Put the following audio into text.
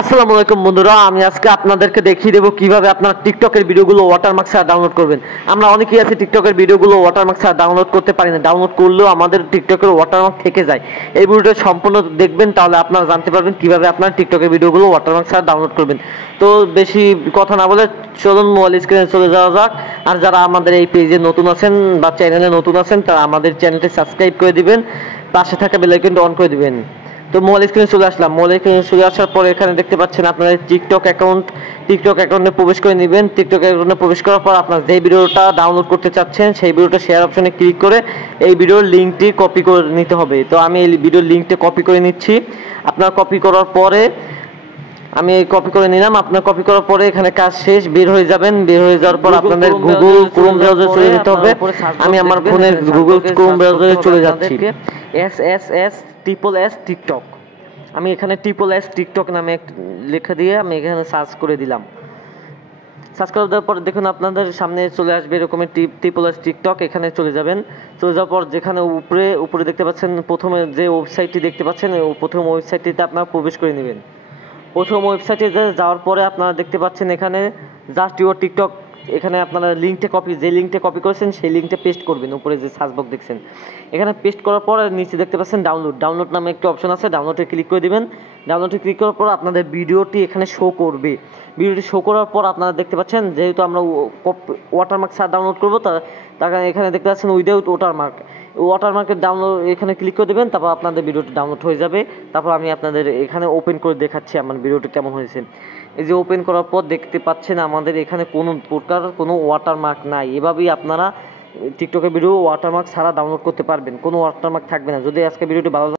আসসালামু আলাইকুম বন্ধুরা, আমি আজকে আপনাদেরকে দেখিয়ে দেবো কিভাবে আপনার টিকটকের ভিডিওগুলো ওয়াটারমার্ক ছাড়া ডাউনলোড করবেন। আমরা অনেকেই আছে টিকটকের ভিডিওগুলো ওয়াটারমার্ক ছাড়া ডাউনলোড করতে পারি না, ডাউনলোড করলেও আমাদের টিকটকের ওয়াটারমার্ক থেকে যায়। এই ভিডিওটা সম্পূর্ণ দেখবেন, তাহলে আপনারা জানতে পারবেন কিভাবে আপনার টিকটকের ভিডিওগুলো ওয়াটারমার্ক ছাড়া ডাউনলোড করবেন। তো বেশি কথা না বলে চলুন মোবাইল স্ক্রিনে চলে যাওয়া যাক। আর যারা আমাদের এই পেজে নতুন আছেন বা চ্যানেলে নতুন আছেন, তারা আমাদের চ্যানেলটি সাবস্ক্রাইব করে দিবেন, পাশে থাকা বেল আইকনটা অন করে দিবেন। তো মোবাইল স্ক্রিনে চলে আসলাম। মোবাইল স্ক্রিনে চলে আসার পর এখানে দেখতে পাচ্ছেন আপনাদের টিকটক অ্যাকাউন্টে প্রবেশ করে নেবেন। টিকটক অ্যাকাউন্টে প্রবেশ করার পর আপনার যে ভিডিওটা ডাউনলোড করতে চাচ্ছেন সেই ভিডিওটা শেয়ার অপশনে ক্লিক করে এই ভিডিওর লিঙ্কটি কপি করে নিতে হবে। তো আমি এই ভিডিওর লিঙ্কটি কপি করে নিচ্ছি। আপনার কপি করার পরে আমি কপি করে নিলাম। আপনার কপি করার পরে এখানে কাজ শেষ, বের হয়ে যাবেন। বের হয়ে যাওয়ার পর আপনাদের গুগল ক্রোম ব্রাউজারে চলে যেতে হবে। আমি আমার ফোনের গুগল ক্রোম ব্রাউজারে চলে যাচ্ছি। SSS টিকটক, আমি এখানে SSS টিকটক নামে লেখা দিয়ে আমি এখানে সার্চ করে দিলাম। সার্চ করে দেওয়ার পর দেখুন আপনাদের সামনে চলে আসবে এরকমের SSS টিকটক। এখানে চলে যাবেন। চলে যাওয়ার পর যেখানে উপরে দেখতে পাচ্ছেন, প্রথমে যে ওয়েবসাইটটি দেখতে পাচ্ছেন, প্রথম ওয়েবসাইটটিতে আপনারা প্রবেশ করে নেবেন। প্রথম ওয়েবসাইটে যাওয়ার পরে আপনারা দেখতে পাচ্ছেন এখানে জাস্ট ইউর টিকটক, এখানে আপনারা যে লিঙ্কটা কপি করেছেন সেই লিঙ্কটা পেস্ট করবেন। উপরে যে সার্চ বক্স দেখছেন, এখানে পেস্ট করার পর নিচে দেখতে পাচ্ছেন ডাউনলোড নামে একটা অপশন আছে, ডাউনলোডে ক্লিক করে দিবেন। ডাউনলোডে ক্লিক করার পর আপনাদের ভিডিওটি এখানে শো করবে। ভিডিওটি শো করার পর আপনারা দেখতে পাচ্ছেন, যেহেতু আমরা ওয়াটারমার্ক ছাড়া ডাউনলোড করবো, তার এখানে দেখতে পাচ্ছেন উইদাউট ওয়াটারমার্কের ডাউনলোড, এখানে ক্লিক করে দেবেন। তারপর আপনাদের ভিডিওটি ডাউনলোড হয়ে যাবে। তারপর আমি আপনাদের এখানে ওপেন করে দেখাচ্ছি আমার ভিডিওটি কেমন হয়েছে। এই যে ওপেন করার পর দেখতে পাচ্ছেন আমাদের এখানে কোনো প্রকার কোনো ওয়াটারমার্ক নাই। এভাবেই আপনারা টিকটকের ভিডিও ওয়াটারমার্ক ছাড়া ডাউনলোড করতে পারবেন, কোনো ওয়াটারমার্ক থাকবে না। যদি আজকে ভিডিওটি ভালো